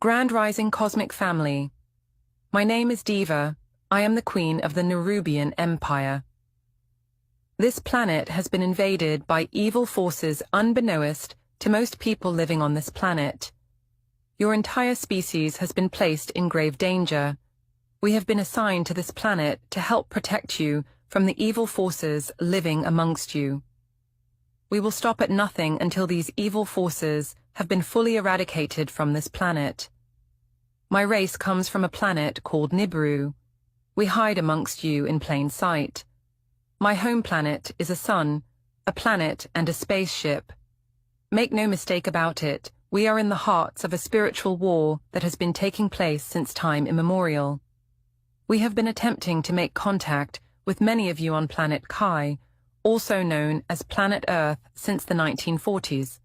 Grand Rising Cosmic Family. My name is Diva. I am the Queen of the Nerubian Empire. This planet has been invaded by evil forces unbeknownst to most people living on this planet. Your entire species has been placed in grave danger. We have been assigned to this planet to help protect you from the evil forces living amongst you. We will stop at nothing until these evil forces have been fully eradicated from this planet. My race comes from a planet called Nibiru. We hide amongst you in plain sight. My home planet is a sun, a planet, and a spaceship. Make no mistake about it, we are in the hearts of a spiritual war that has been taking place since time immemorial. We have been attempting to make contact with many of you on planet Kai, also known as planet Earth, since the 1940s.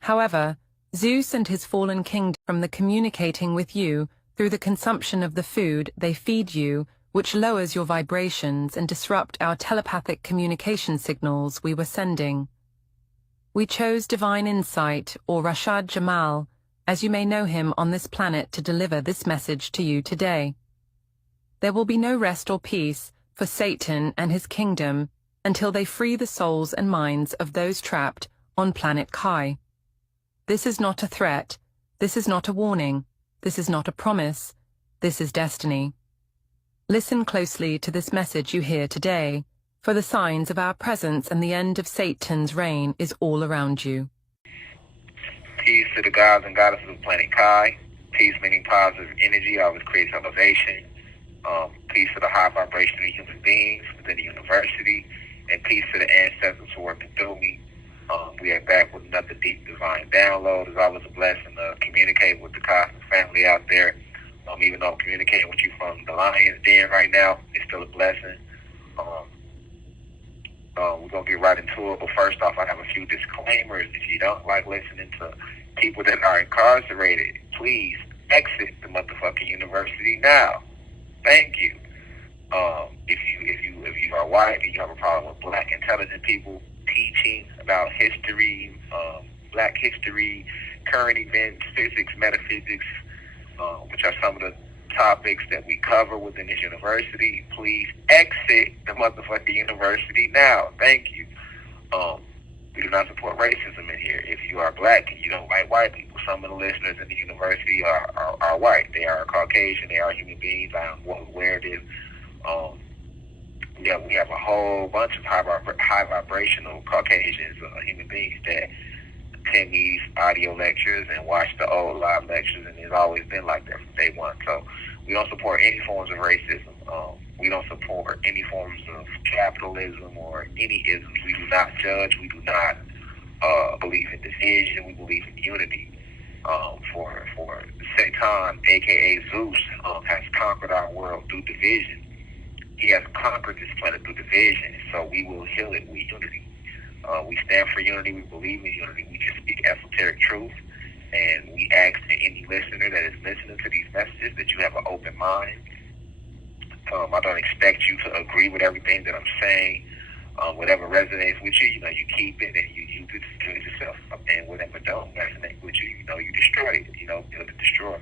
However, Zeus and his fallen kingdom from the communicating with you through the consumption of the food they feed you, which lowers your vibrations and disrupt our telepathic communication signals we were sending. We chose Divine Insight, or Rashad Jamal, as you may know him on this planet, to deliver this message to you today. There will be no rest or peace for Satan and his kingdom until they free the souls and minds of those trapped on planet Kai. This is not a threat, this is not a warning, this is not a promise, this is destiny. Listen closely to this message you hear today, for the signs of our presence and the end of Satan's reign is all around you. Peace to the gods and goddesses of planet Kai. Peace meaning positive energy, always creates elevation. Peace to the high vibrational human beings within the university, and peace to the ancestors who working through me. We are back with another deep divine download. It's always a blessing to communicate with the cosmic family out there. Even though I'm communicating with you from the lion's den right now, it's still a blessing. We're going to get right into it, but first off, I have a few disclaimers. If you don't like listening to people that are incarcerated, please exit the motherfucking university now. Thank you. If you are white and you have a problem with black intelligent people teaching about history, black history, current events, physics, metaphysics, which are some of the topics that we cover within this university, please exit the motherfucking university now. Thank you. We do not support racism in here. If you are black and you don't like white people, some of the listeners in the university are white. They are Caucasian. They are human beings. I am well aware of this. We have a whole bunch of high vibrational Caucasians, human beings that attend these audio lectures and watch the old live lectures, and it's always been like that from day one. So we don't support any forms of racism. We don't support any forms of capitalism or any isms. We do not judge. We do not believe in division. We believe in unity. For Satan, aka Zeus, has conquered our world through division. He has conquered this planet through division, so we will heal it with unity. We stand for unity. We believe in unity. We just speak esoteric truth, and we ask that any listener that is listening to these messages that you have an open mind. I don't expect you to agree with everything that I'm saying. Whatever resonates with you, you keep it and you do it yourself. And whatever don't resonate with you, you destroy it. Build and destroy.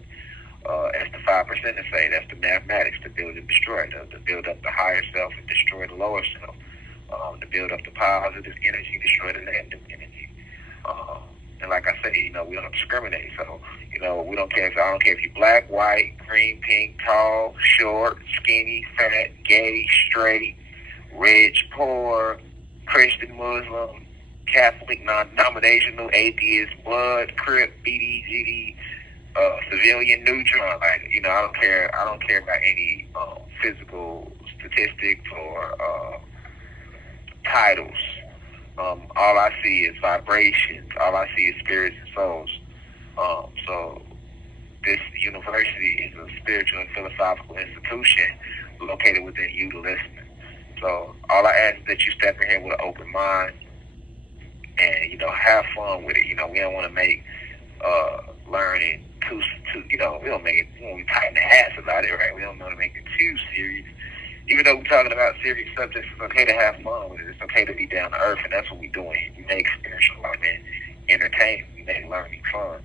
As the 5% say, that's the mathematics, to build and destroy, to build up the higher self and destroy the lower self, to build up the positive energy, destroy the negative energy. And like I say, we don't discriminate. So, we don't care I don't care if you're black, white, green, pink, tall, short, skinny, fat, gay, straight, rich, poor, Christian, Muslim, Catholic, non-denominational, atheist, blood, crip, BD, GD, civilian, neutron. I don't care. I don't care about any physical statistics or titles. All I see is vibrations. All I see is spirits and souls. So this university is a spiritual and philosophical institution located within you, the listener. So all I ask is that you step in here with an open mind and, have fun with it. We don't want to make learning too we don't make it, we tighten the ass about it, right? We don't want to make it too serious. Even though we're talking about serious subjects, it's okay to have fun with it. It's okay to be down to earth, and that's what we're doing. We make spiritual life and entertainment. We make learning fun.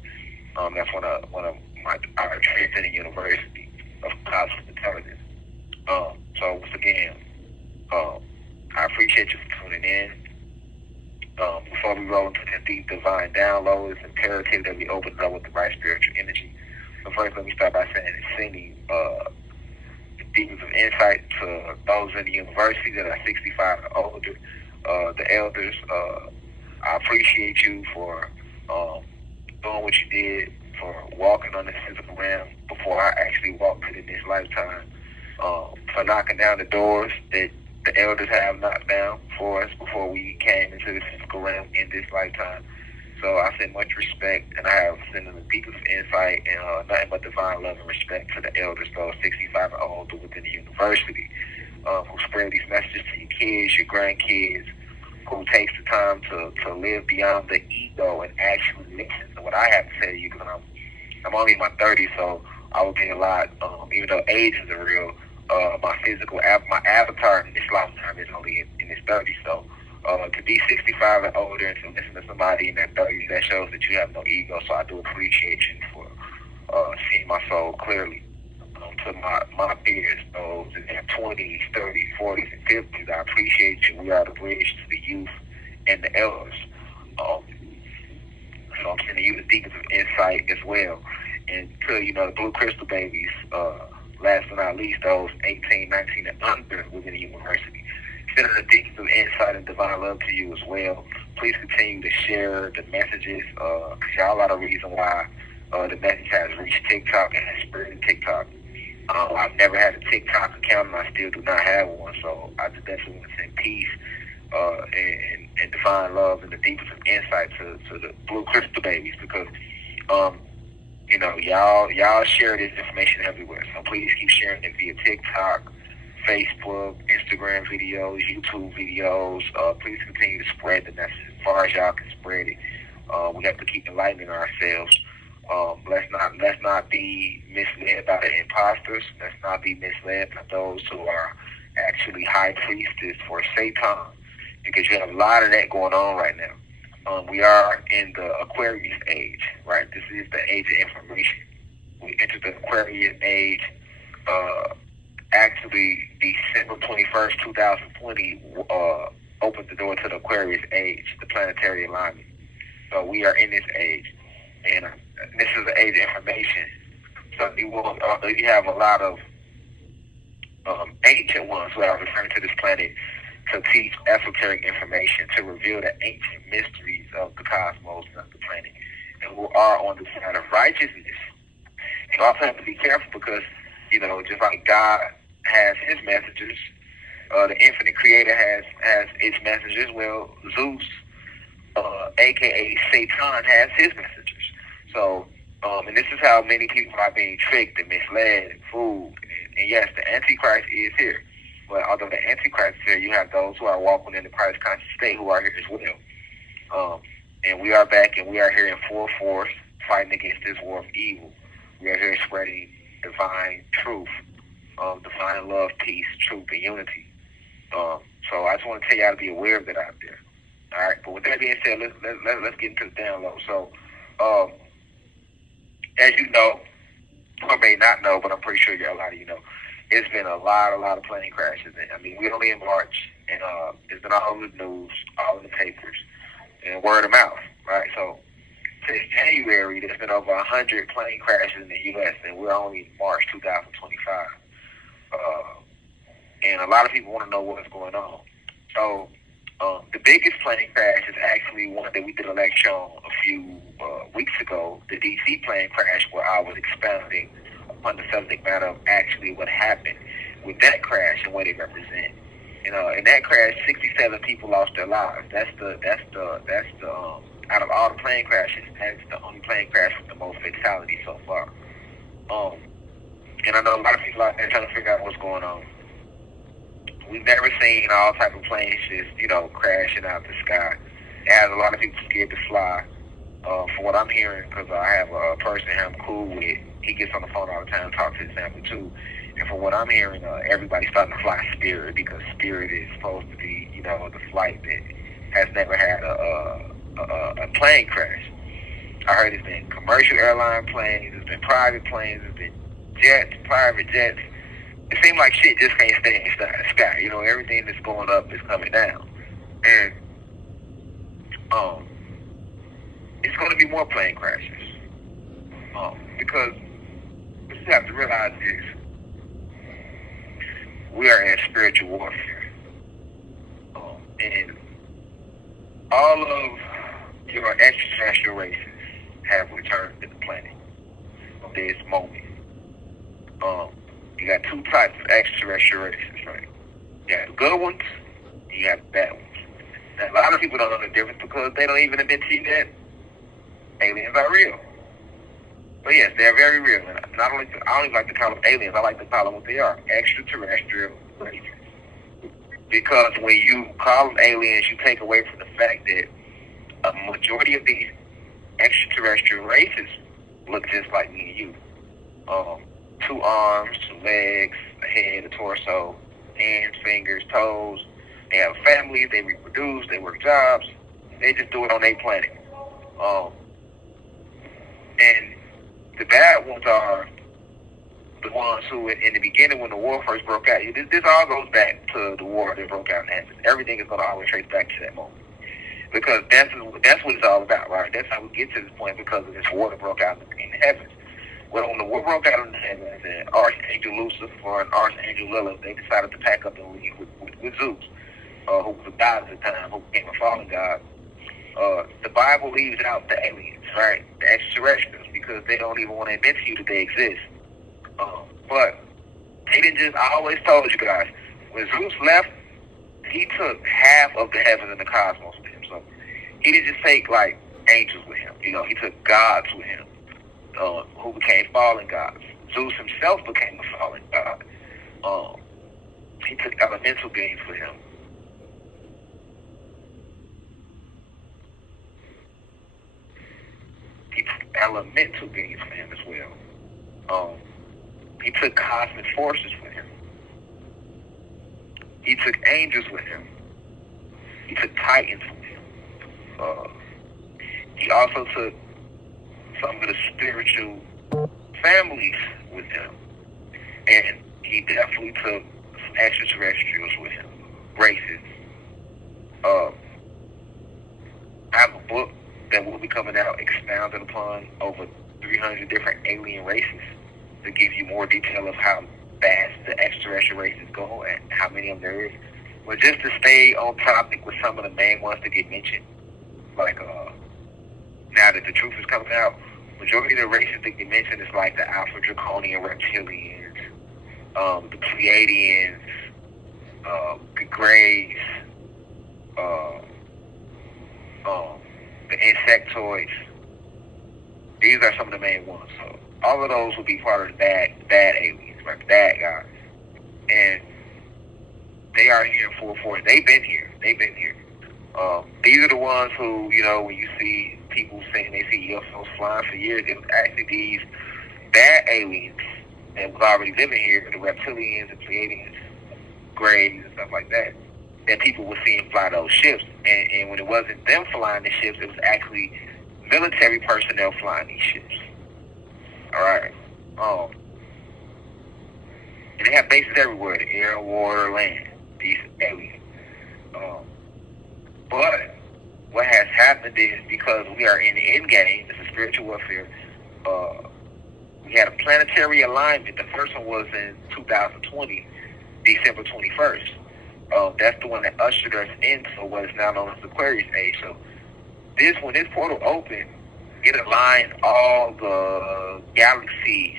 That's one of my our transcendent university of cosmic intelligence. So once again, I appreciate you for tuning in. Before we roll into the deep divine download, it's imperative that we open it up with the right spiritual energy. So first, let me start by saying it's sending the deepest of insight to those in the university that are 65 and older, the elders. I appreciate you for doing what you did, for walking on this physical realm before I actually walked it in this lifetime, for knocking down the doors that the elders have knocked down for us before we came into the physical realm in this lifetime. So I send much respect, and I have sent them the deepest insight and nothing but divine love and respect to the elders, those 65 and older within the university, who spread these messages to your kids, your grandkids, who takes the time to live beyond the ego and actually listen to what I have to say to you, because I'm only in my 30s, so I would be a lot, even though age isn't real, my avatar in this lifetime is only in his 30s, so to be 65 and older and to listen to somebody in their 30s, that shows that you have no ego, so I do appreciate you for seeing my soul clearly. To my peers, those in their 20s, 30s, 40s, and 50s, I appreciate you. We are the bridge to the youth and the elders. So I'm sending you the deepest of insight as well. And to, the Blue Crystal babies, last but not least, those 18, 19, and under within the university. Sending the deepest of insight and divine love to you as well. Please continue to share the messages, because y'all are the reason why the message has reached TikTok and has spread in TikTok. I've never had a TikTok account, and I still do not have one, so I just definitely want to send peace and divine love and the deepest of insight to the Blue Crystal babies, because y'all share this information everywhere. So please keep sharing it via TikTok, Facebook, Instagram videos, YouTube videos. Please continue to spread the message as far as y'all can spread it. We have to keep enlightening ourselves. Let's not be misled by the imposters. Let's not be misled by those who are actually high priestess for Satan, because you have a lot of that going on right now. We are in the Aquarius age, right? This is the age of information. We entered the Aquarius age. Actually, December 21st, 2020, opened the door to the Aquarius age, the planetary alignment. So we are in this age, and this is the age of information. So you have a lot of ancient ones who are referring to this planet to teach esoteric information, to reveal the ancient mysteries of the cosmos and of the planet, and who are on the side of righteousness. You also have to be careful because, just like God has his messages, the infinite creator has its messages. Well, Zeus, aka Satan, has his messages. So, and this is how many people are being tricked and misled and fooled. And yes, the Antichrist is here. But although the Antichrist is here, you have those who are walking in the Christ conscious state who are here as well. And we are back, and we are here in full force, fighting against this war of evil. We are here spreading divine truth, divine love, peace, truth, and unity. So I just want to tell y'all to be aware of that out there. All right. But with that being said, let's get into the download. So, as you know, or may not know, but I'm pretty sure a lot of you know, it's been a lot of plane crashes. And I mean, we're only in March, and it's been all over the news, all in the papers, and word of mouth, right? So since January, there's been over 100 plane crashes in the U.S., and we're only in March 2025. And a lot of people want to know what's going on. So the biggest plane crash is actually one that we did a lecture on a few weeks ago, the D.C. plane crash, where I was expounding upon the subject matter of actually what happened with that crash and what it represents. In that crash, 67 people lost their lives. That's the out of all the plane crashes, that's the only plane crash with the most fatalities so far. And I know a lot of people out there trying to figure out what's going on. We've never seen all type of planes just, crashing out the sky. It has a lot of people scared to fly. From what I'm hearing, because I have a person here I'm cool with, he gets on the phone all the time, talks to his family too. And from what I'm hearing, everybody's starting to fly Spirit, because Spirit is supposed to be, the flight that has never had a plane crash. I heard it's been commercial airline planes, it's been private planes, it's been jets, private jets. It seems like shit just can't stay in the sky. You know, everything that's going up is coming down. And it's going to be more plane crashes. Because what you have to realize is we are in spiritual warfare. And all of your extraterrestrial races have returned to the planet at this moment. You got two types of extraterrestrial races, right? You have good ones, and you have bad ones. Now, a lot of people don't know the difference because they don't even admit to you that aliens are real. But yes, they're very real. And I don't even like to call them aliens. I like to call them what they are, extraterrestrial races. Because when you call them aliens, you take away from the fact that a majority of these extraterrestrial races look just like me and you. 2 arms, 2 legs, a head, a torso, hands, fingers, toes. They have families, they reproduce, they work jobs. They just do it on their planet. And the bad ones are the ones who, in the beginning, when the war first broke out, this all goes back to the war that broke out in heaven. Everything is going to always trace back to that moment. Because that's what it's all about, right? That's how we get to this point, because of this war that broke out in the heavens. Well, when the war broke out in the heavens, and Archangel Lucifer and Archangel Lilith, they decided to pack up and leave with Zeus, who was a god at the time, who became a fallen god. The Bible leaves out the aliens, right? The extraterrestrials, because they don't even want to admit to you that they exist. But they didn't just, I always told you guys, when Zeus left, he took half of the heavens and the cosmos with him. So he didn't just take, like, angels with him. You know, he took gods with him, who became fallen gods. Zeus himself became a fallen god. He took elemental beings with him. He took elemental beings with him as well. He took cosmic forces with him. He took angels with him. He took titans with him. He also took some of the spiritual families with him. And he definitely took some extraterrestrials with him. Races. I have a book that will be coming out expounded upon over 300 different alien races to give you more detail of how vast the extraterrestrial races go and how many of them there is. But just to stay on topic with some of the main ones that get mentioned, like now that the truth is coming out, majority of the races that get mentioned is like the Alpha Draconian reptilians, the Pleiadians, the Greys, the insectoids. These are some of the main ones. So all of those would be part of the bad aliens, right? The bad guys. And they are here in full force. They've been here. These are the ones who, you know, when you see people saying they see UFOs flying for years, it was actually these bad aliens that was already living here, the reptilians, the Pleiadians, Greys, and stuff like that, that people were seeing fly those ships. And when it wasn't them flying the ships, it was actually military personnel flying these ships. All right. And they have bases everywhere, the air, water, land, these aliens. But what has happened is, because we are in the end game, it's a spiritual warfare, we had a planetary alignment. The first one was in 2020, December 21st. That's the one that ushered us into what is now known as the Aquarius age. So when this portal opened, it aligned all the galaxies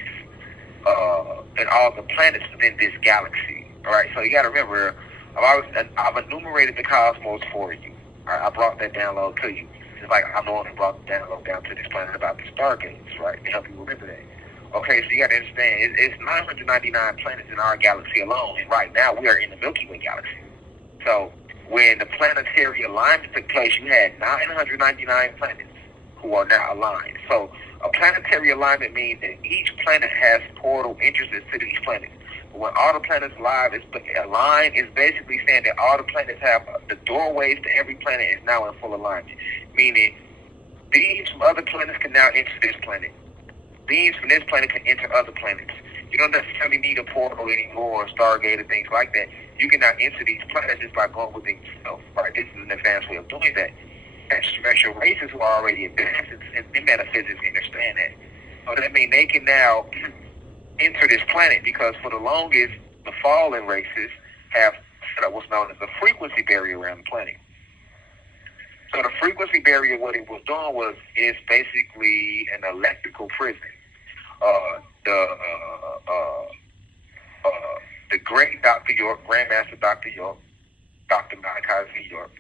and all the planets within this galaxy. All right, so you got to remember, I've enumerated the cosmos for you. I brought that download to you. Just like I'm the one who brought the download down to this planet about the stargates, right? To help you remember that. Okay, so you got to understand, it's 999 planets in our galaxy alone, and right now we are in the Milky Way galaxy. So when the planetary alignment took place, you had 999 planets who are now aligned. So a planetary alignment means that each planet has portal entrances to these planets. But when all the planets aligned, it's basically saying that all the planets have the doorways to every planet is now in full alignment. Meaning Beings from other planets can now enter this planet. Beings from this planet can enter other planets. You don't necessarily need a portal anymore, or Stargate, or things like that. You can now enter these planets just by going within yourself. Right? This is an advanced way of doing that. Extraterrestrial races who are already advanced in metaphysics understand that. So that means they can now enter this planet, because for the longest, the fallen races have set up what's known as a frequency barrier around the planet. So the frequency barrier, what it was doing is basically an electrical prison. Uh, the uh, uh, the great Dr. York, Grandmaster Dr. York, Dr. Malachi York,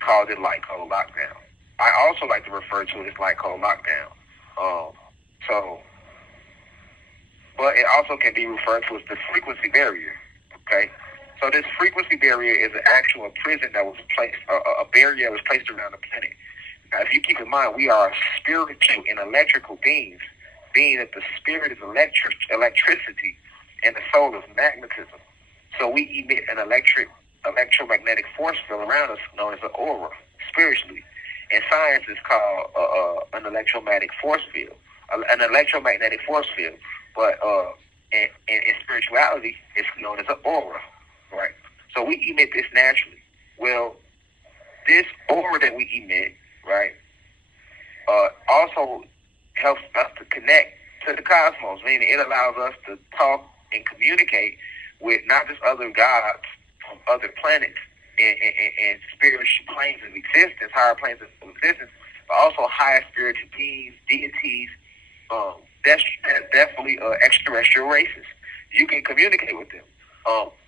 called it light code lockdown. I also like to refer to it as light code lockdown. So, but it also can be referred to as the frequency barrier. Okay, so this frequency barrier is an actual prison that was placed, a barrier that was placed around the planet. Now, if you keep in mind, we are spiritual and electrical beings, being that the spirit is electricity and the soul is magnetism. So we emit an electromagnetic force field around us known as an aura, spiritually. And science is called an electromagnetic force field, an electromagnetic force field. But in spirituality, it's known as an aura, right? So we emit this naturally. Well, this aura that we emit, right, also helps us to connect to the cosmos, meaning it allows us to talk and communicate with not just other gods from other planets and spiritual planes of existence, higher planes of existence, but also higher spiritual beings, deities, that's definitely extraterrestrial races. You can communicate with them.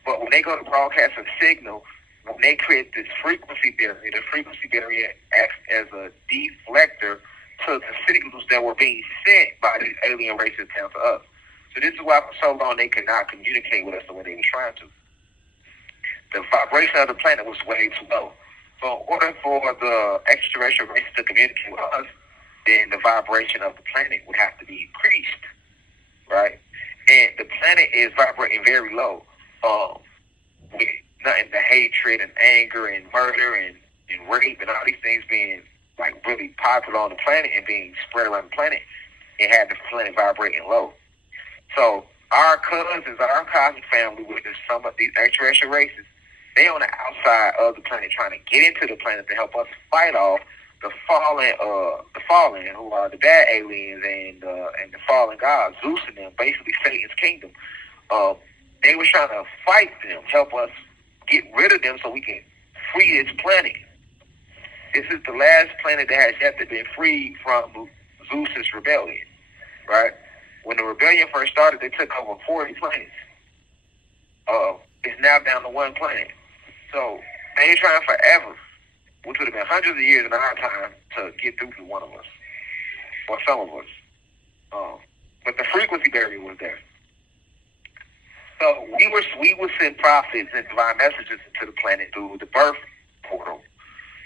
But when they go to broadcast a signal, when they create this frequency barrier, the frequency barrier acts as a deflector to the signals that were being sent by these alien races down to us. So this is why for so long they could not communicate with us the way they were trying to. The vibration of the planet was way too low. So in order for the extraterrestrial races to communicate with us, then the vibration of the planet would have to be increased, right? And the planet is vibrating very low, with nothing but hatred and anger and murder and rape and all these things being like really popular on the planet and being spread around the planet. It had the planet vibrating low. So our cousins, our cosmic family, with some of these extraterrestrial races, they on the outside of the planet trying to get into the planet to help us fight off the fallen, who are the bad aliens and the fallen gods, Zeus and them, basically Satan's kingdom. They were trying to fight them, help us get rid of them so we can free this planet. This is the last planet that has yet to be freed from Zeus's rebellion, right? When the rebellion first started, they took over 40 planets. It's now down to one planet. So they trying forever, which would have been hundreds of years in our time, to get through to one of us, or some of us. But the frequency barrier was there. So we would send prophets and divine messages into the planet through the birth portal.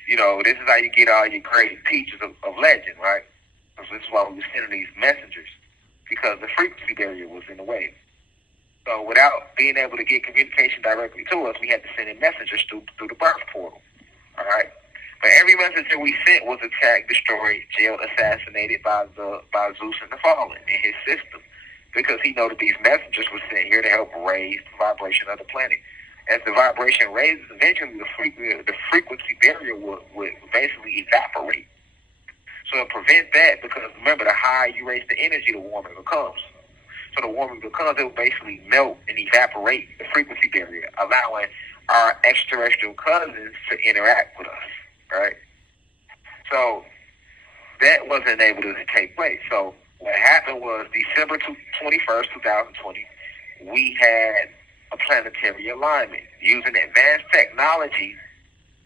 You know, this is how you get all your great teachers of legend, right? So this is why we were sending these messengers, because the frequency barrier was in the way. So without being able to get communication directly to us, we had to send in messengers through the birth portal. All right? But every messenger we sent was attacked, destroyed, jailed, assassinated by Zeus and the Fallen in his system, because he knew that these messengers were sent here to help raise the vibration of the planet. As the vibration raises, eventually the frequency barrier would basically evaporate. So to prevent that, because remember, the higher you raise the energy, the warmer it becomes. So the warmer it becomes, it will basically melt and evaporate the frequency barrier, allowing our extraterrestrial cousins to interact with us, right? So that wasn't able to take place. So what happened was December 21st, 2020, we had a planetary alignment using advanced technology,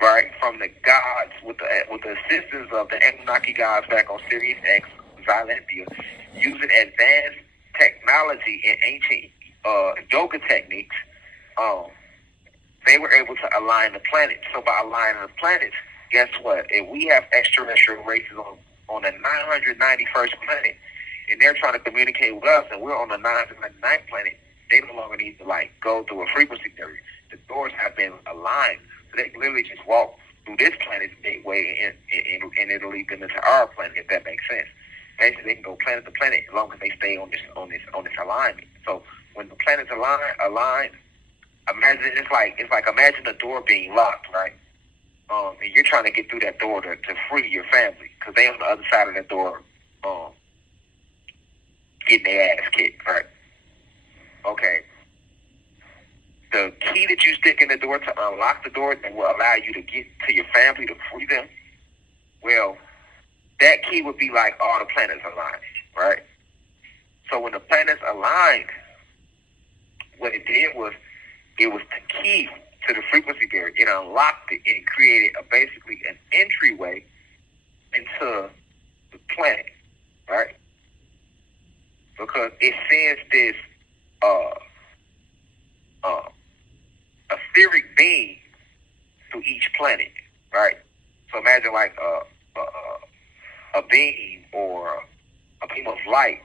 right, from the gods with the assistance of the Anunnaki gods back on Sirius X, Xylanthia, using advanced technology and ancient yoga techniques. They were able to align the planets. So by aligning the planets, guess what? If we have extraterrestrial races on the 991st planet, and they're trying to communicate with us, and we're on the 999th planet, they no longer need to go through a frequency barrier. The doors have been aligned, so they can literally just walk through this planet's gateway, and it'll lead them into our planet, if that makes sense. Basically, they can go planet to planet as long as they stay on this alignment. So when the planets align, imagine it's like imagine a door being locked, right? And you're trying to get through that door to free your family because they on the other side of that door, getting their ass kicked, right? Okay. The key that you stick in the door to unlock the door that will allow you to get to your family to free them, well, that key would be like all the planets aligned, right? So when the planets aligned, what it did was it was the key to the frequency barrier. It unlocked it and created basically an entryway into the planet, right? Because it sends this etheric beam through each planet, right? So imagine like a beam or a beam of light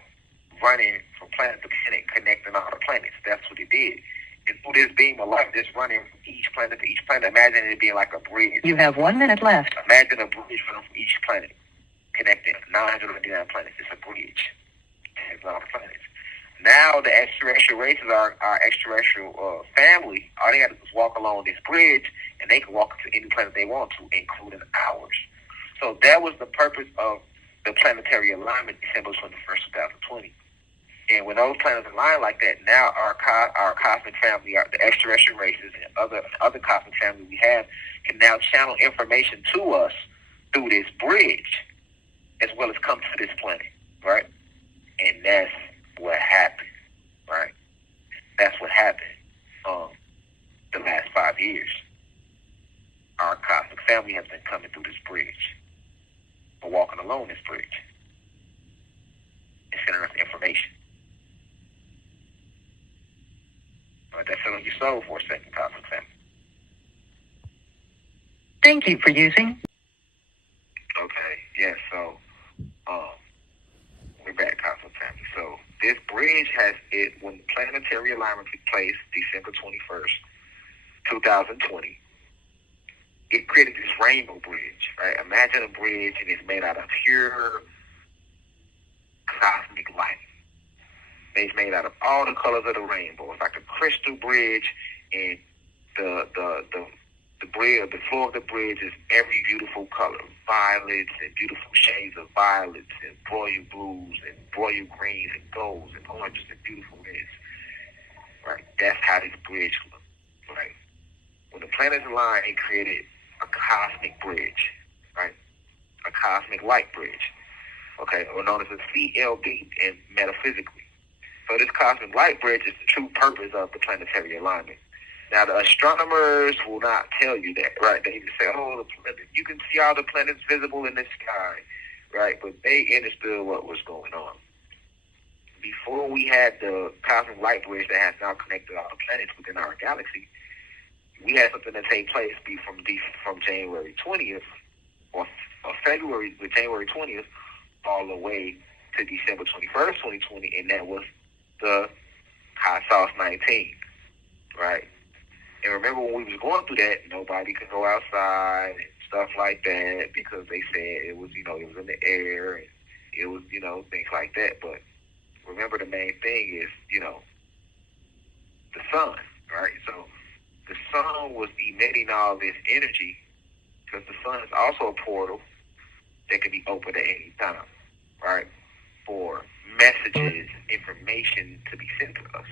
running from planet to planet, connecting all the planets. That's what it did. And through this beam of light just running from each planet to each planet, imagine it being like a bridge. You have 1 minute left. Imagine a bridge running from each planet, connecting 999 planets. It's a bridge. It's all the planets. Now the extraterrestrial races are our extraterrestrial family. All they have to do is walk along this bridge, and they can walk into any planet they want to, including ours. So that was the purpose of the planetary alignment, December 21st, 2020. And when those planets align like that, now our cosmic family, the extraterrestrial races, and other cosmic family we have, can now channel information to us through this bridge, as well as come to this planet, right? And that's what happened, right? That's what happened the last 5 years. Our cosmic family has been coming through this bridge, or walking along this bridge, and sending us information. Let that fill in your soul for a second, cosmic family. Thank you for using. Okay, yeah, so we're back, cosmic family. So this bridge has it when the planetary alignment took place December 21st, 2020. It created this rainbow bridge, right? Imagine a bridge and it's made out of pure cosmic light. It's made out of all the colors of the rainbow. It's like a crystal bridge, and the bridge, the floor of the bridge is every beautiful color, violets and beautiful shades of violets and royal blues and royal greens and golds and oranges and beautiful reds. Right? That's how this bridge looks. Right? When the planets aligned, it created a cosmic bridge, right? A cosmic light bridge, okay, or known as a CLB in metaphysically. So this cosmic light bridge is the true purpose of the planetary alignment. Now, the astronomers will not tell you that, right? They just say, oh, you can see all the planets visible in the sky, right? But they understood what was going on. Before we had the cosmic light bridge that has now connected all the planets within our galaxy, we had something that take place from January 20th or February, with January 20th, all the way to December 21st, 2020, and that was the Hot Sauce 19, right? And remember when we was going through that, nobody could go outside and stuff like that because they said it was, it was in the air and it was, things like that. But remember the main thing is, the sun, right? So the sun was emitting all this energy because the sun is also a portal that can be opened at any time, right? For messages, information to be sent to us.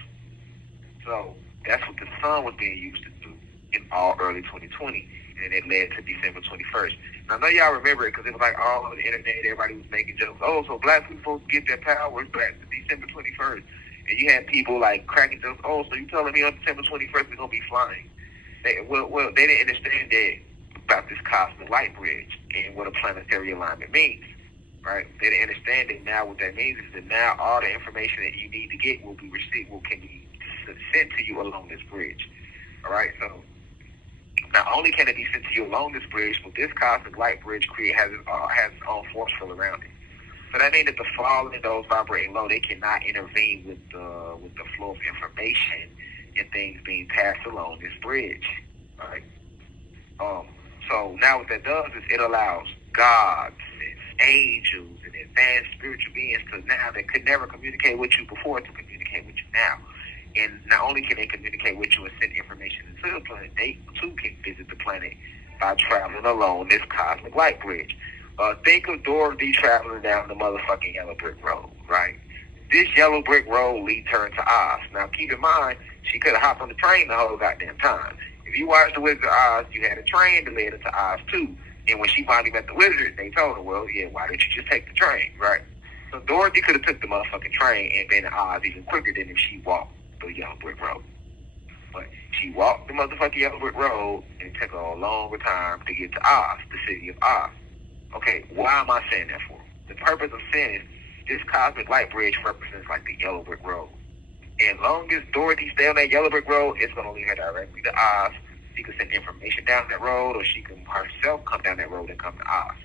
So that's what the sun was being used to do in all early 2020, and it led to December 21st. And I know y'all remember it because it was like all over the internet, everybody was making jokes. Oh, so black people get their powers back to December 21st. And you had people like cracking jokes. Oh, so you telling me on December 21st we're going to be flying? They didn't understand that about this cosmic light bridge and what a planetary alignment means, right? They didn't understand that now what that means is that now all the information that you need to get will be received, can be sent to you along this bridge, all right? So not only can it be sent to you along this bridge, but this cosmic light bridge has its own force field around it. So that means that the fallen, those vibrating low, they cannot intervene with the flow of information and things being passed along this bridge, all right? So now what that does is it allows gods and angels and advanced spiritual beings to now that could never communicate with you before to communicate with you now. And not only can they communicate with you and send information into the planet, they too can visit the planet by traveling along this cosmic light bridge. Think of Dorothy traveling down the motherfucking yellow brick road, right? This yellow brick road leads her into Oz. Now keep in mind, she could have hopped on the train the whole goddamn time. If you watched The Wizard of Oz, you had a train that led into Oz too. And when she finally met the wizard, they told her, well, yeah, why didn't you just take the train, right? So Dorothy could have took the motherfucking train and been to Oz even quicker than if she walked the yellow brick road. But she walked the motherfucking yellow brick road and it took her a longer time to get to Oz, the city of Oz. Okay, why am I saying that for? The purpose of saying is this cosmic light bridge represents like the yellow brick road. And long as Dorothy stay on that yellow brick road, it's going to lead her directly to Oz. She can send information down that road, or she can herself come down that road and come to Oz.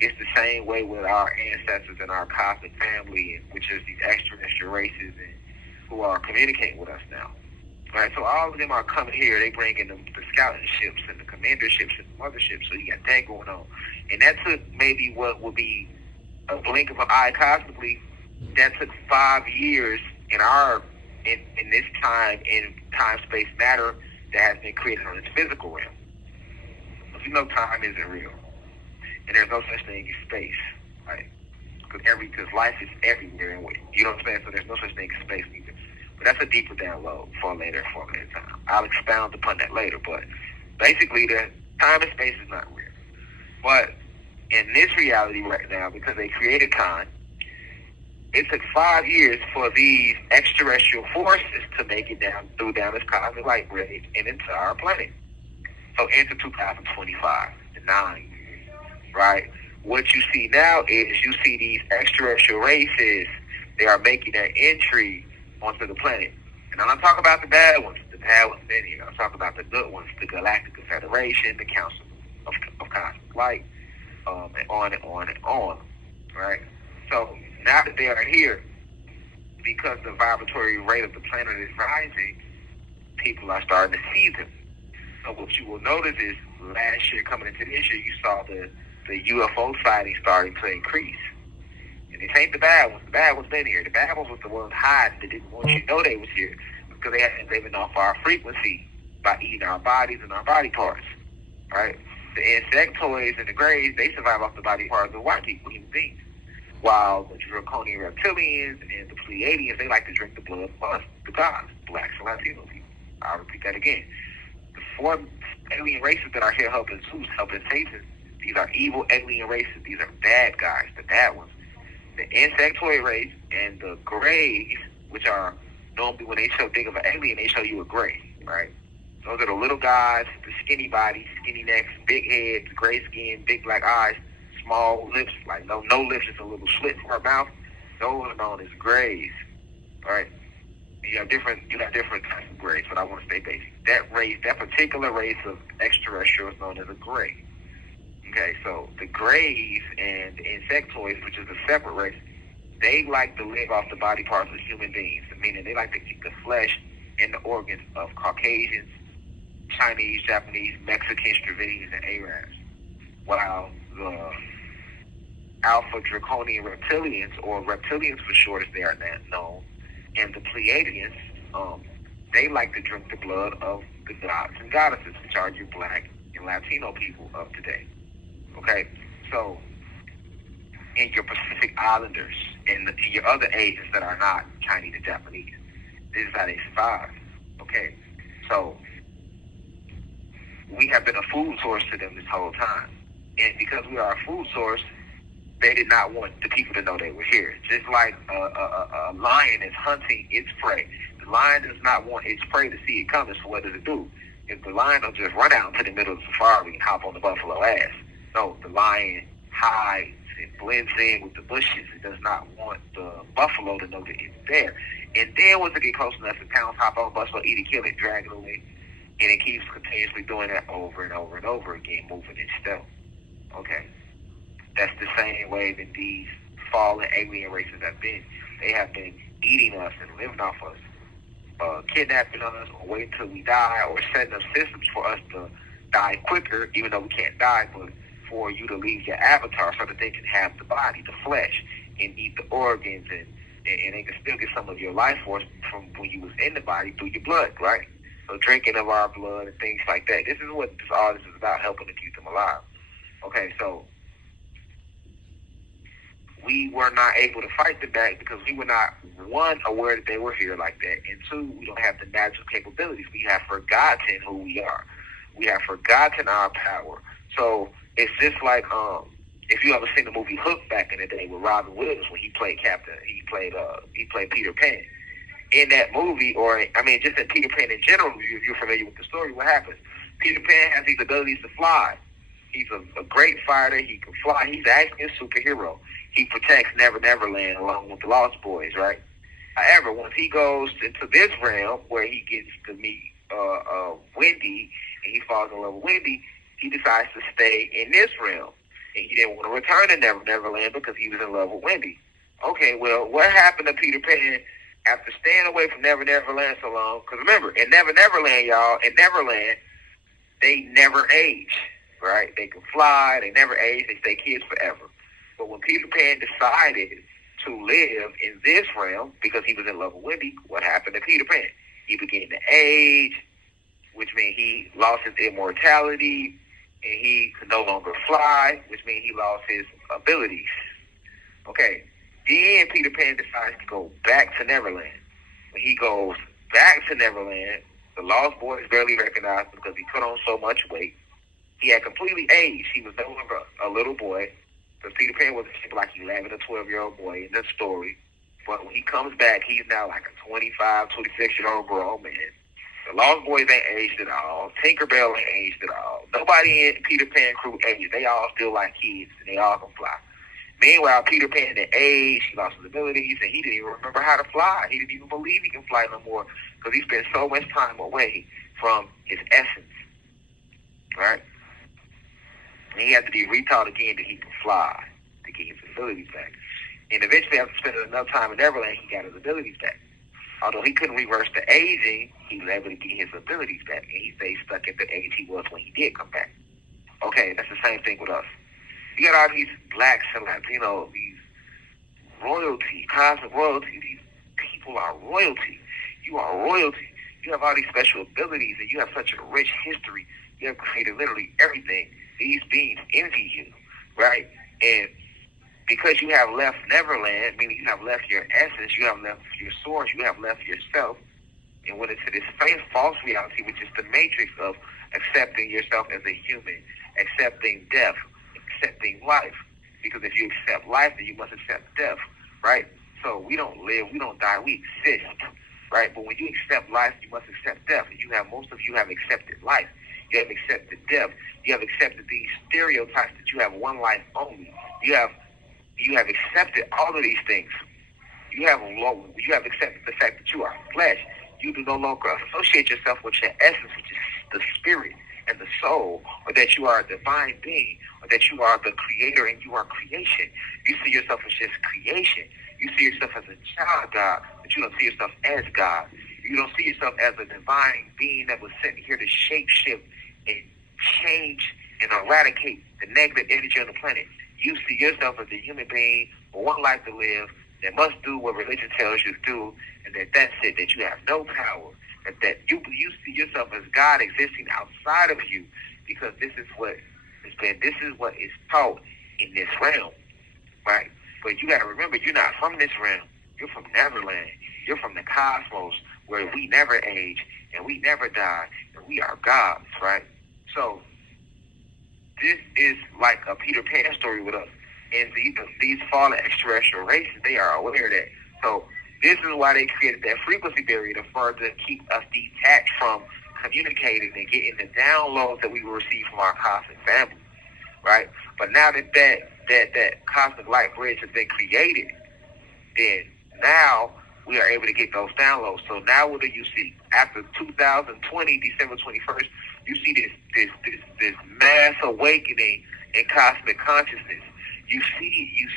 It's the same way with our ancestors and our cosmic family, which is these extraterrestrial races and who are communicating with us now. Right, so all of them are coming here. They bring in the scouting ships and the commander ships and the motherships. So you got that going on. And that took maybe what would be a blink of an eye cosmically. That took 5 years in this time, in time, space, matter that has been created on this physical realm. Because you know time isn't real. And there's no such thing as space, right? Because life is everywhere. And you know what I'm saying? So there's no such thing as space either. But that's a deeper download for a later time. I'll expound upon that later. But basically, the time and space is not real. But in this reality right now, because they created Khan, it took 5 years for these extraterrestrial forces to make it down this cosmic light bridge and into our planet. So into 2025, the 9 years, right? What you see now is you see these extraterrestrial races. They are making their entry onto the planet. And I'm not talking about the bad ones. The bad ones been here. I'm talking about the good ones, the Galactic Confederation, the Council of Cosmic Light, and on and on and on, right? So now that they are here, because the vibratory rate of the planet is rising, people are starting to see them. So what you will notice is last year coming into this year, you saw the UFO sightings starting to increase. And it ain't the bad ones. The bad ones been here. The bad ones was the ones hiding that didn't want you to know they was here because they had been living off our frequency by eating our bodies and our body parts, right? The insectoids and the greys, they survive off the body parts of white people, human beings. While the draconian reptilians and the Pleiadians, they like to drink the blood of us, the gods, blacks and Latino people. I'll repeat that again. The 4 alien races that are here helping Zeus, helping Satan, these are evil alien races. These are bad guys, the bad ones. The insectoid race and the greys, which are normally when they show big of an alien, they show you a gray, right? Those are the little guys, the skinny bodies, skinny necks, big heads, gray skin, big black eyes, small lips, like no lips, just a little slit for her mouth. Those are known as grays, right? You have different types of grays, but I want to stay basic. That particular race of extraterrestrial is known as a gray. Okay, so the greys and the insectoids, which is a separate race, they like to live off the body parts of human beings, meaning they like to eat the flesh and the organs of Caucasians, Chinese, Japanese, Mexicans, Dravidians, and Arabs. While the Alpha Draconian Reptilians, or Reptilians for short as they are now known, and the Pleiadians, they like to drink the blood of the gods and goddesses, which are your black and Latino people of today. Okay, so in your Pacific Islanders and your other Asians that are not Chinese and Japanese, this is how they survive. Okay, so we have been a food source to them this whole time. And because we are a food source, they did not want the people to know they were here. Just like a lion is hunting its prey. The lion does not want its prey to see it coming, so what does it do? If the lion will just run out into the middle of the safari and hop on the buffalo ass. No, the lion hides and blends in with the bushes. It does not want the buffalo to know that it's there. And then once it gets close enough, the pounds hop on the buffalo, eat it, kill it, drag it away. And it keeps continuously doing that over and over and over again, moving in stealth. Okay. That's the same way that these fallen alien races have been. They have been eating us and living off us, kidnapping us, or waiting till we die, or setting up systems for us to die quicker, even though we can't die, but for you to leave your avatar so that they can have the body, the flesh, and eat the organs, and they can still get some of your life force from when you was in the body through your blood, right? So drinking of our blood and things like that. This is what all this is about, helping to keep them alive. Okay, so we were not able to fight them back because we were not, one, aware that they were here like that, and two, we don't have the natural capabilities. We have forgotten who we are. We have forgotten our power. So it's just like if you ever seen the movie Hook back in the day with Robin Williams when he played he played Peter Pan. In that movie, or I mean, just in Peter Pan in general, if you're familiar with the story, what happens? Peter Pan has these abilities to fly. He's a great fighter. He can fly. He's actually a superhero. He protects Never Never Land along with the Lost Boys, right? However, once he goes into this realm where he gets to meet Wendy and he falls in love with Wendy, he decides to stay in this realm. And he didn't want to return to Never Never Land because he was in love with Wendy. Okay, well, what happened to Peter Pan after staying away from Never Never Land so long? Because remember, in Never Never Land, y'all, in Neverland, they never age, right? They can fly, they never age, they stay kids forever. But when Peter Pan decided to live in this realm because he was in love with Wendy, what happened to Peter Pan? He began to age, which means he lost his immortality, and he could no longer fly, which means he lost his abilities. Okay, then Peter Pan decides to go back to Neverland. When he goes back to Neverland, the Lost Boys barely recognized him because he put on so much weight. He had completely aged. He was no longer a little boy, because Peter Pan was like 11 or 12-year-old boy in the story. But when he comes back, he's now like a 25, 26-year-old grown man. The Lost Boys ain't aged at all. Tinkerbell ain't aged at all. Nobody in Peter Pan crew aged. They all still like kids, and they all can fly. Meanwhile, Peter Pan had aged, he lost his abilities, and he didn't even remember how to fly. He didn't even believe he can fly no more because he spent so much time away from his essence, right? And he had to be retaught again that he could fly to get his abilities back. And eventually, after spending enough time in Neverland, he got his abilities back. Although he couldn't reverse the aging, he was able to get his abilities back, and he stayed stuck at the age he was when he did come back. Okay, that's the same thing with us. You got all these black Latinos, these royalty, cosmic royalty. These people are royalty. You are royalty. You have all these special abilities, and you have such a rich history. You have created literally everything. These beings envy you, right? And because you have left Neverland, meaning you have left your essence, you have left your source, you have left yourself, and went into this false reality, which is the matrix of accepting yourself as a human, accepting death, accepting life. Because if you accept life, then you must accept death, right? So we don't live, we don't die, we exist, right? But when you accept life, you must accept death. And most of you have accepted life. You have accepted death. You have accepted these stereotypes that you have one life only. You have accepted all of these things. You have accepted the fact that you are flesh. You do no longer associate yourself with your essence, which is the spirit and the soul, or that you are a divine being, or that you are the creator and you are creation. You see yourself as just creation. You see yourself as a child of God, but you don't see yourself as God. You don't see yourself as a divine being that was sent here to shape shift and change and eradicate the negative energy on the planet. You see yourself as a human being with one life to live that must do what religion tells you to do, and that's it, that you have no power, that you see yourself as God existing outside of you, because this is what is taught in this realm, right? But you got to remember, you're not from this realm. You're from Neverland. You're from the cosmos, where we never age and we never die, and we are gods, right? So this is like a Peter Pan story with us. And these fallen extraterrestrial races, they are aware of that. So this is why they created that frequency barrier to further keep us detached from communicating and getting the downloads that we will receive from our cosmic family, right? But now that cosmic light bridge has been created, then now we are able to get those downloads. So now what do you see? After 2020, December 21st, you see this mass awakening in cosmic consciousness. You see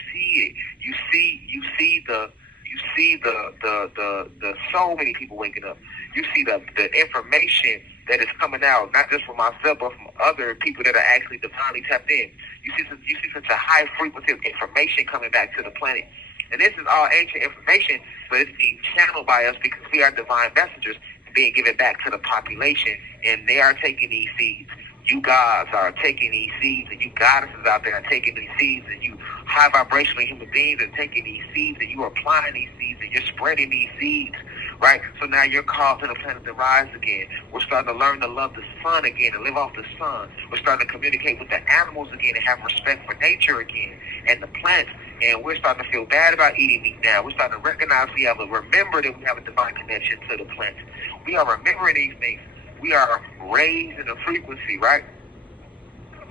You see the so many people waking up. You see the information that is coming out, not just from myself, but from other people that are actually divinely tapped in. You see such a high frequency of information coming back to the planet. And this is all ancient information, but it's being channeled by us because we are divine messengers being given back to the population, and they are taking these seeds. You gods are taking these seeds, and you goddesses out there are taking these seeds, and you high vibrational human beings are taking these seeds, and you are applying these seeds, and you're spreading these seeds, right? So now you're causing the planet to rise again. We're starting to learn to love the sun again, and live off the sun. We're starting to communicate with the animals again, and have respect for nature again, and the plants. And we're starting to feel bad about eating meat now. We're starting to recognize remember that we have a divine connection to the plants. We are remembering these things. We are raising the frequency, right?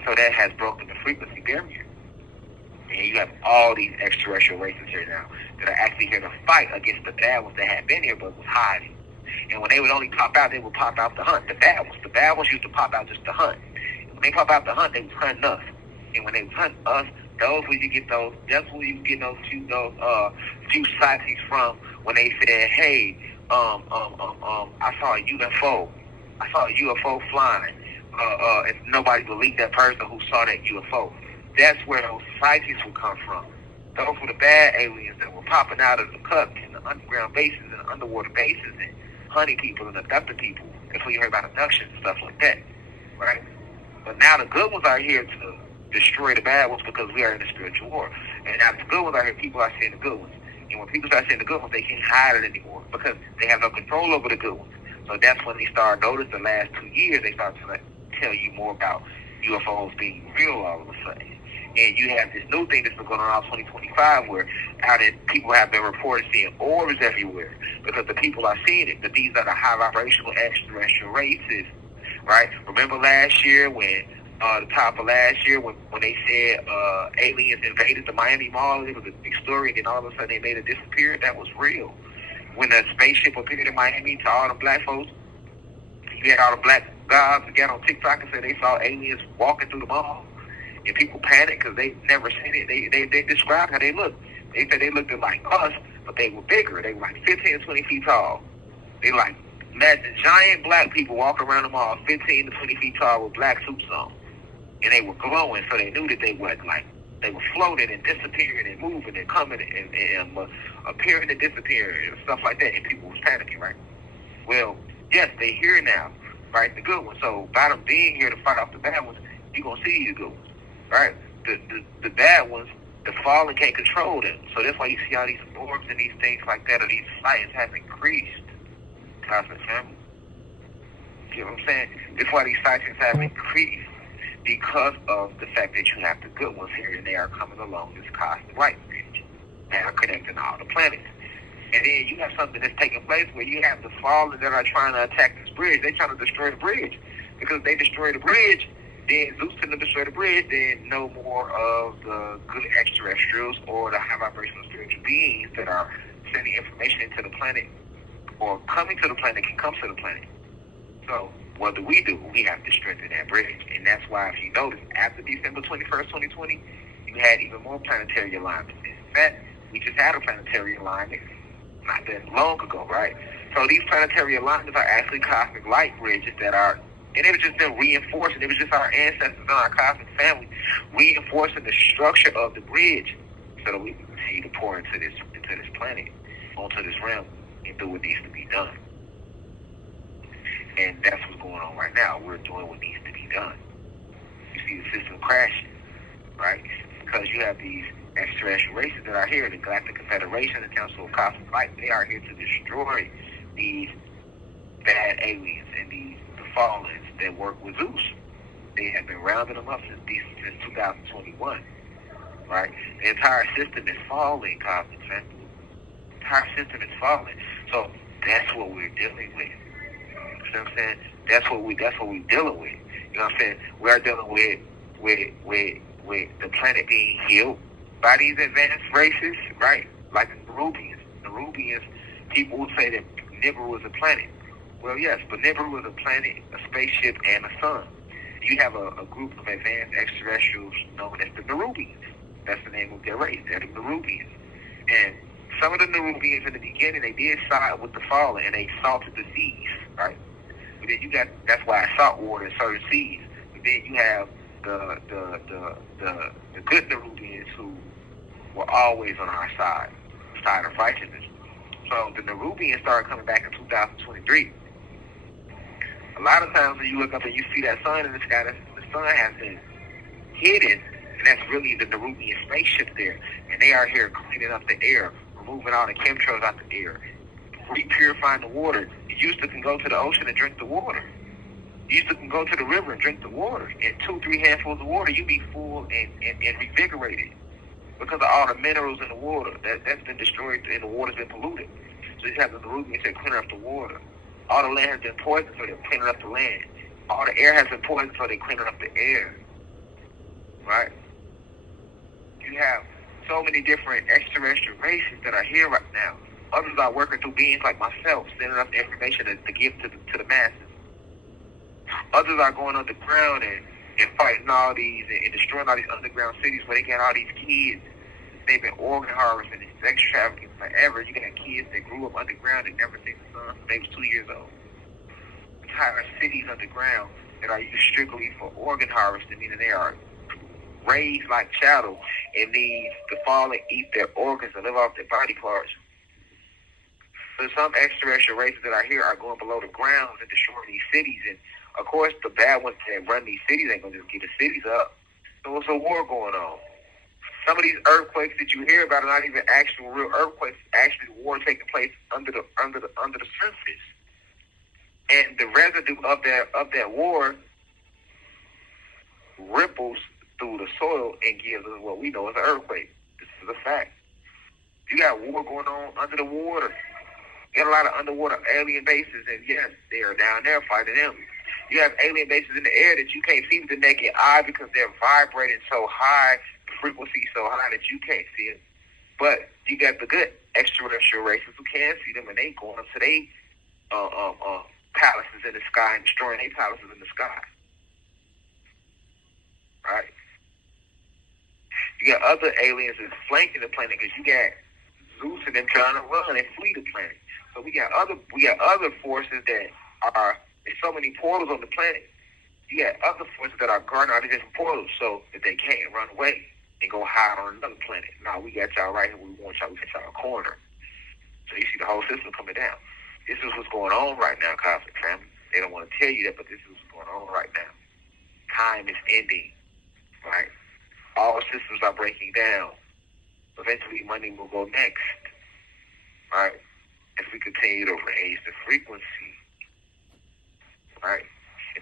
So that has broken the frequency barrier. And you have all these extraterrestrial races here now that are actually here to fight against the bad ones that had been here but was hiding. And when they would only pop out, they would pop out to hunt. The bad ones. The bad ones used to pop out just to hunt. And when they pop out to hunt, they was hunting us. And when they was hunting us, that's where you get those few sightings from when they said, hey, I saw a UFO. I saw a UFO flying. And nobody believed that person who saw that UFO. That's where those sightings would come from. Those were the bad aliens that were popping out of the cups and the underground bases and the underwater bases and hunting people and abducting people. That's when you heard about abductions and stuff like that, right? But now the good ones are here to destroy the bad ones because we are in a spiritual war. And now the good ones are here, people are seeing the good ones. And when people start seeing the good ones, they can't hide it anymore because they have no control over the good ones. So that's when they start noticing the last 2 years, they start to tell you more about UFOs being real all of a sudden. And you have this new thing that's been going on in 2025 where people have been reported seeing orbs everywhere because the people are seeing it, that these are the high vibrational extraterrestrial races, right? Remember last year when, the top of last year when they said aliens invaded the Miami Mall, it was a big story, and then all of a sudden they made it disappear? That was real. When the spaceship appeared in Miami to all the black folks, you had all the black guys that got on TikTok and said they saw aliens walking through the mall. And people panicked because they never seen it. They described how they looked. They said they looked like us, but they were bigger. They were like 15 to 20 feet tall. They like, imagine giant black people walking around the mall 15 to 20 feet tall with black suits on. And they were glowing, so they knew that they were floating and disappearing and moving and coming and appearing and disappearing and stuff like that. And people was panicking, right? Well, yes, they here now, right? The good ones. So by them being here to fight off the bad ones, you're going to see the good ones. Right? The bad ones, the fallen can't control them. So that's why you see all these orbs and these things like that, or these sightings have increased. Cosmic family. You know what I'm saying? That's why these sightings have increased, because of the fact that you have the good ones here, and they are coming along this cosmic light bridge. They are connecting all the planets. And then you have something that's taking place where you have the fallen that are trying to attack this bridge. They're trying to destroy the bridge. Because if they destroy the bridge, then Zeus can destroy the bridge, then no more of the good extraterrestrials or the high vibrational spiritual beings that are sending information into the planet or coming to the planet can come to the planet. So what do? We have to strengthen that bridge. And that's why, if you notice, after December 21st, 2020, you had even more planetary alignments. In fact, we just had a planetary alignment not that long ago, right? So these planetary alignments are actually cosmic light bridges that are, and it was just been reinforcing. It was just our ancestors and our cosmic family reinforcing the structure of the bridge so that we can continue to pour into this planet, onto this realm, and do what needs to be done. And that's what's going on right now. We're doing what needs to be done. You see the system crashing, right? Because you have these extraterrestrial races that are here, the Galactic Confederation, the Council of Cosmic Light. They are here to destroy these bad aliens and the fallens that work with Zeus. They have been rounding them up since 2021, right? The entire system is falling, cosmic family. The entire system is falling. So that's what we're dealing with. You know what I'm saying? That's what we're dealing with. You know what I'm saying? We are dealing with the planet being healed by these advanced races, right? Like the Nerubians. Nerubians, people would say that Nibiru was a planet. Well, yes, but Nibiru was a planet, a spaceship, and a sun. You have a group of advanced extraterrestrials known as the Nerubians. That's the name of their race. They're the Nerubians. And some of the Nubians in the beginning, they did side with the fallen and they salted the seas, right? But then you got, that's why it's salt water in certain seas. But then you have the good Nubians who were always on our side of righteousness. So the Nubians started coming back in 2023. A lot of times when you look up and you see that sun in the sky, the sun has been hidden, and that's really the Nubian spaceship there. And they are here cleaning up the air, removing all the chemtrails out the air, repurifying the water. You used to can go to the ocean and drink the water. You used to can go to the river and drink the water. In 2-3 handfuls of water, you be full and revigorated because of all the minerals in the water that's been destroyed and the water's been polluted. So you have the Nubians that clean up the water. All the land has been poisoned, so they're cleaning up the land. All the air has been poisoned, so they're cleaning up the air. Right? You have so many different extraterrestrial races that are here right now. Others are working through beings like myself, sending us information to give to the masses. Others are going underground and fighting all these and destroying all these underground cities where they got all these kids. They've been organ harvesting and sex trafficking forever. You got kids that grew up underground and never seen the sun since they was 2 years old. Entire cities underground that are used strictly for organ harvesting, meaning they are raised like cattle and needs to fall and eat their organs and live off their body parts. So some extraterrestrial races that are here are going below the ground and destroying these cities. And of course, the bad ones that run these cities ain't gonna just get the cities up. So it's a war going on. Some of these earthquakes that you hear about are not even actual real earthquakes. Actually, war taking place under the surface, and the residue of that war ripples through the soil and gives us what we know as an earthquake. This is a fact. You got war going on under the water. You got a lot of underwater alien bases, and yes, they are down there fighting them. You have alien bases in the air that you can't see with the naked eye because they're vibrating so high, the frequency so high that you can't see it. But you got the good extraterrestrial races who can see them, and they going up to their palaces in the sky and destroying their palaces in the sky. Right? You got other aliens that's flanking the planet because you got Zeus and them trying to run and flee the planet. So we got other forces that are, there's so many portals on the planet. You got other forces that are guarding all these different portals so that they can't run away and go hide on another planet. Now we got y'all right here. We got y'all a corner. So you see the whole system coming down. This is what's going on right now, Cosmic Family. They don't want to tell you that, but this is what's going on right now. Time is ending, right? All systems are breaking down. Eventually, money will go next, right? If we continue to raise the frequency, right?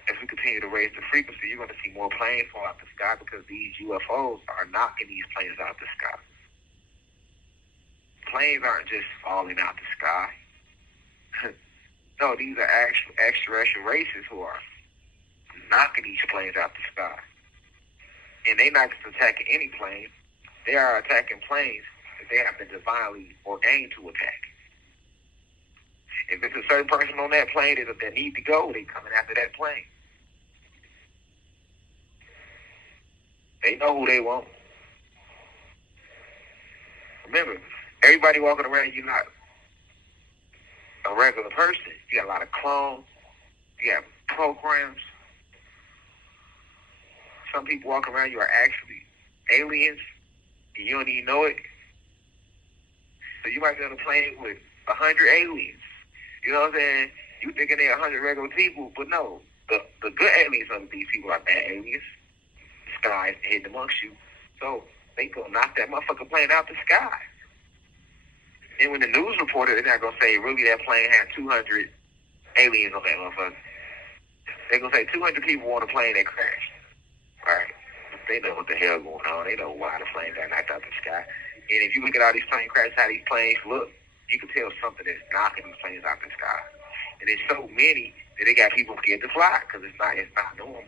If we continue to raise the frequency, you're going to see more planes fall out the sky because these UFOs are knocking these planes out the sky. Planes aren't just falling out the sky. No, these are actual extraterrestrial races who are knocking these planes out the sky. And they're not just attacking any plane. They are attacking planes that they have been divinely ordained to attack. If it's a certain person on that plane that need to go, they coming after that plane. They know who they want. Remember, everybody walking around, you're not a regular person. You got a lot of clones. You have programs. Some people walking around, you are actually aliens, and you don't even know it. So you might be on a plane with 100 aliens. You know what I'm saying? You thinking they're 100 regular people, but no. The good aliens of these people are bad aliens. The sky is hidden amongst you. So they gonna knock that motherfucking plane out the sky. And when the news reported, they're not gonna say really that plane had 200 aliens on that motherfucker. They're gonna say 200 people on a plane that crashed. Right? They know what the hell going on. They know why the plane got knocked out the sky. And if you look at all these plane crashes, how these planes look, you can tell something is knocking these planes out the sky. And there's so many that they got people scared to fly because it's not normal.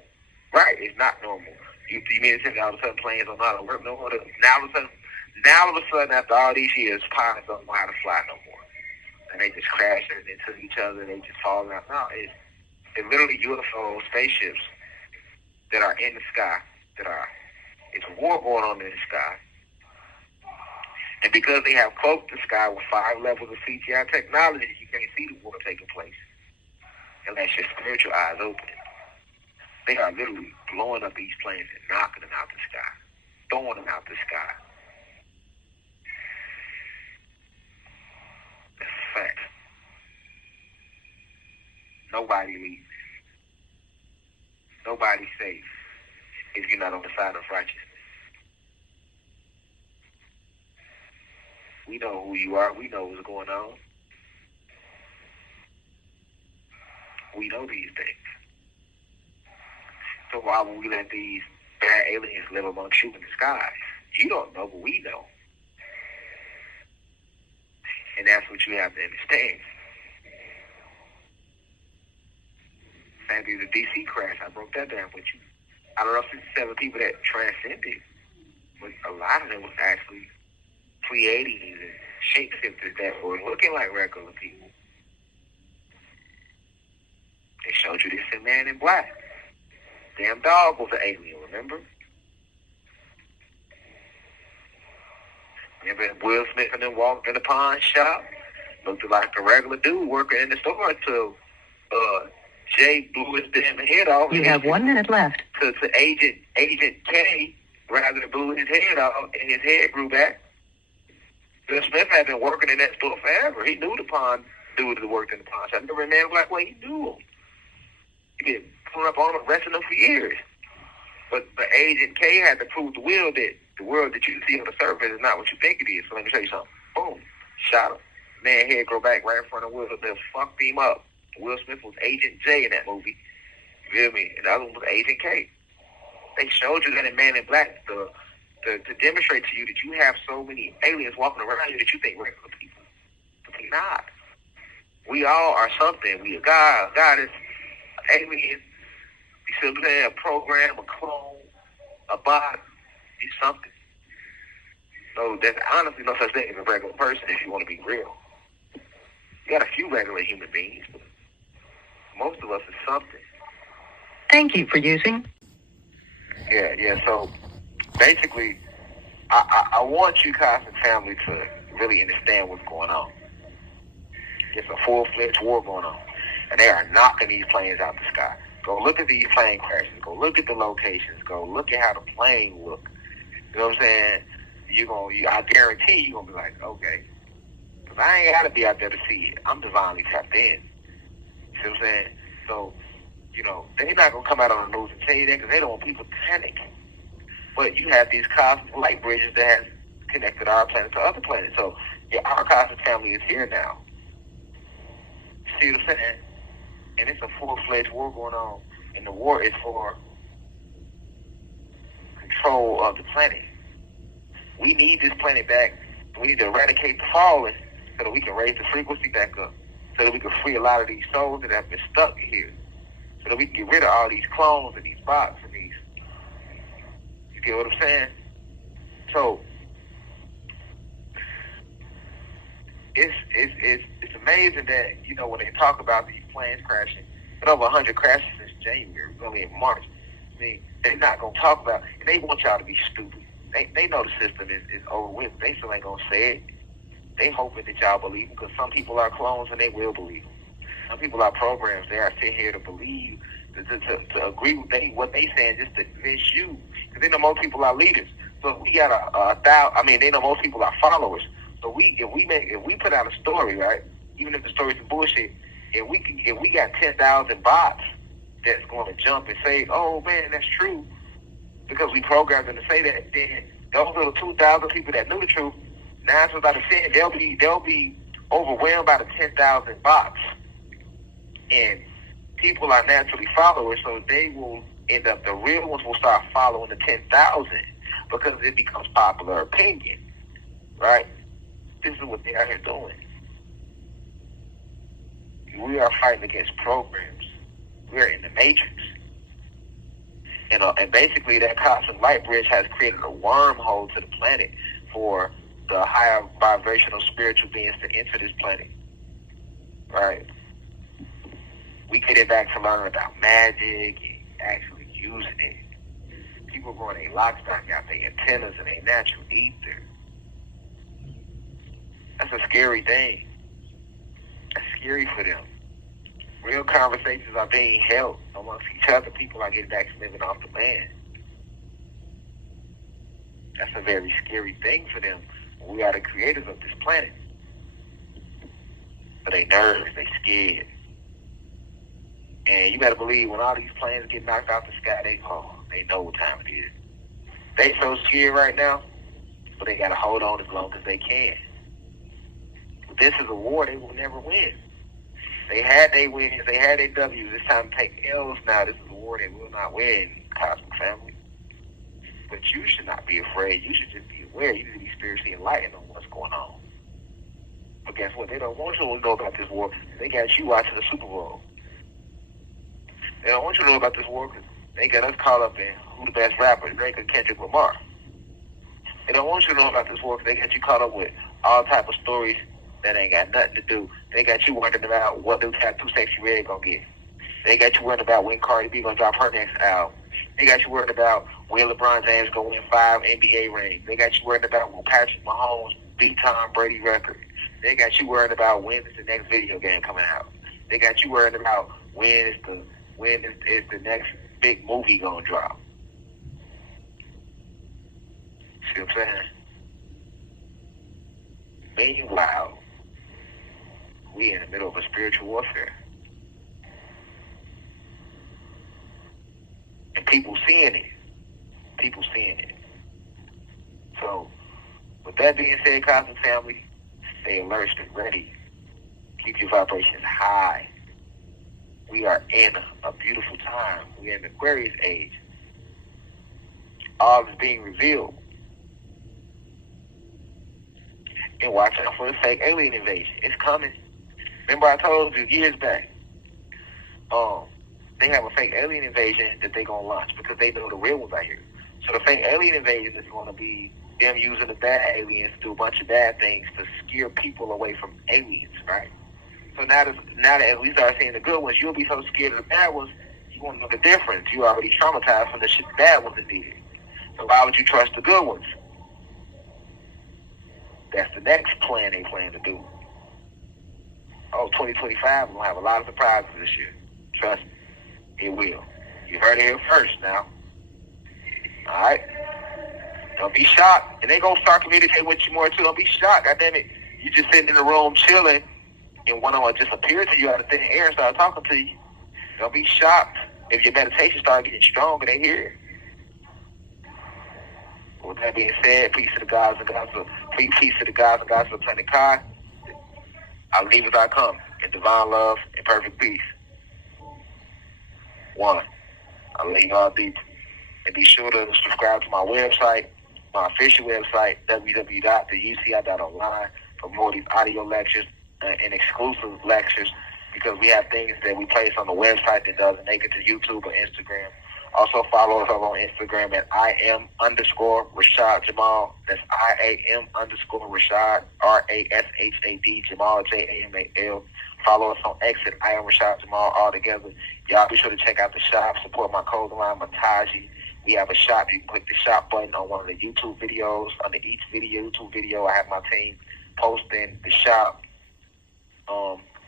Right? It's not normal. You mean to tell me all of a sudden planes don't know how to work no more? Now all of a sudden, after all these years, pilots don't know how to fly no more. And they just crash into each other. They just fall out. No, it's literally UFO spaceships that are in the sky. It's a war going on in the sky. And because they have cloaked the sky with 5 levels of CGI technology, you can't see the war taking place unless your spiritual eyes open. They are literally blowing up these planes and knocking them out the sky, throwing them out the sky. That's a fact. Nobody leaves. Nobody's safe if you're not on the side of righteousness. We know who you are. We know what's going on. We know these things. So why would we let these bad aliens live amongst you in the skies? You don't know, but we know. And that's what you have to understand. Same thing with the DC crash. I broke that down with you. I don't know, 67 people that transcended, but a lot of them was actually Pleiades and shapeshifters that were looking like regular people. They showed you this in Man in Black. Damn dog was an alien, remember? Remember Will Smith and them walked in the pawn shop? Looked like a regular dude working in the store until Jay blew his damn head off. You have 1 minute left. To Agent K rather blew his head off and his head grew back. Will Smith had been working in that store forever. He knew the pawn dude that worked in the pawn shop. Remember Man in Black way he knew him. He been pulling up on him, arresting him for years. But Agent K had to prove to Will that the world that you see on the surface is not what you think it is. So let me tell you something. Boom. Shot him. Man head grow back right in front of Will. They fucked him up. Will Smith was Agent J in that movie. You feel me? And the other one was Agent K. They showed you that in Man in Black to demonstrate to you that you have so many aliens walking around you that you think regular people. But they're not. We all are something. We a God. God is an alien. You see what I'm saying? A program, a clone, a bot. He's something. So there's honestly no such thing as a regular person if you want to be real. You got a few regular human beings, but most of us is something. Thank you for using. Yeah. So basically, I want you guys and family to really understand what's going on. It's a full-fledged war going on, and they are knocking these planes out the sky. Go look at these plane crashes. Go look at the locations. Go look at how the plane look. You know what I'm saying? I guarantee you're gonna be like, okay, because I ain't gotta be out there to see it. I'm divinely tapped in. You see what I'm saying? So, they're not gonna come out on the news and tell you that because they don't want people to panic. But you have these cosmic light bridges that have connected our planet to other planets. So, our cosmic family is here now. See what I'm saying? And it's a full-fledged war going on. And the war is for control of the planet. We need this planet back. We need to eradicate the fallen so that we can raise the frequency back up. So that we can free a lot of these souls that have been stuck here. So that we can get rid of all these clones and these bots and these. You get what I'm saying? So it's amazing that, when they talk about these planes crashing, but over 100 crashes since January, only in March. I mean, they're not going to talk about, and they want y'all to be stupid. They know the system is over with. They still ain't going to say it. They hoping that y'all believe them because some people are clones and they will believe them. Some people are programs. They are sitting here to believe, to agree with what they saying just to convince you. Because they know most people are leaders. So we got they know most people are followers. So if we put out a story, right, even if the story's some bullshit, if we got 10,000 bots that's going to jump and say, oh man, that's true, because we programmed them to say that, then those little 2,000 people that knew the truth, 9 times out of 10, they'll be overwhelmed by the 10,000 bots. And people are naturally followers, so they will end up, the real ones will start following the 10,000 because it becomes popular opinion, right? This is what they are here doing. We are fighting against programs. We are in the matrix. And basically that cosmic light bridge has created a wormhole to the planet for the higher vibrational spiritual beings to enter this planet. Right? We get it back to learning about magic and actually using it. People going their lockstock out their antennas and their natural ether. That's a scary thing. That's scary for them. Real conversations are being held amongst each other. People are getting back to living off the land. That's a very scary thing for them. We are the creators of this planet. But they nervous, they scared. And you gotta believe when all these planes get knocked out the sky, they know what time it is. They so scared right now, but they gotta hold on as long as they can. But this is a war they will never win. They had their wins, they had their W's. It's time to take L's now. This is a war they will not win, Cosmic Family. But you should not be afraid. You should just be aware. You need to be spiritually enlightened on what's going on. But guess what? They don't want you to know about this war. They got you watching the Super Bowl. They don't want you to know about this war because they got us caught up in who the best rapper, Drake or Kendrick Lamar. They don't want you to know about this war because they got you caught up with all type of stories that ain't got nothing to do. They got you wondering about what new tattoo Sexy Red gonna get. They got you worried about when Cardi B gonna drop her next album. They got you worried about when LeBron James gonna win 5 NBA rings. They got you worried about when Patrick Mahomes beat Tom Brady record. They got you worried about when is the next video game coming out. They got you worried about when is the next big movie gonna drop. See what I'm saying? Meanwhile, we in the middle of a spiritual warfare. And people seeing it. People seeing it. So, with that being said, Cosmic Family, stay alert, stay ready. Keep your vibrations high. We are in a beautiful time. We're in the Aquarius age. All is being revealed. And watch out for the fake alien invasion. It's coming. Remember I told you years back, they have a fake alien invasion that they're going to launch because they know the real ones are here. So the fake alien invasion is going to be them using the bad aliens to do a bunch of bad things to scare people away from aliens, right? So now that we start seeing the good ones, you'll be so scared of the bad ones, you won't know the difference. You already traumatized from the shit the bad ones did. So why would you trust the good ones? That's the next plan they plan to do. 2025, we're going to have a lot of surprises this year. Trust me, it will. You heard it here first now. All right? Don't be shocked. And they going to start communicating with you more, too. Don't be shocked. God damn it. You just sitting in the room chilling, and one of them just appeared to you out of thin air and start talking to you. Don't be shocked if your meditation starts getting stronger. They hear it. With that being said, peace to the gods and gods of peace to the gods and gods of Planet Kai. I leave as I come in divine love and perfect peace. 1. I leave all deep. And be sure to subscribe to my website, my official website, www.theuci.online, for more of these audio lectures and exclusive lectures, because we have things that we place on the website that doesn't make it to YouTube or Instagram. Also follow us up on Instagram at @IM_Rashad Jamal. That's IAM_Rashad, RASHAD Jamal, JAMAL. Follow us on X at IAM_Rashad Jamal all together. Y'all be sure to check out the shop. Support my clothing line, Mataji. We have a shop. You can click the shop button on one of the YouTube videos. Under each YouTube video, I have my team posting the shop.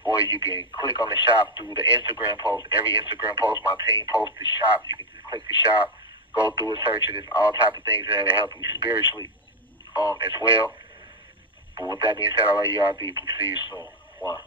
Or you can click on the shop through the Instagram post. Every Instagram post, my team posts the shop. You can just click the shop, go through it, search it. There's all type of things there to help you spiritually as well. But with that being said, I'll let you all deeply. See you soon. 1.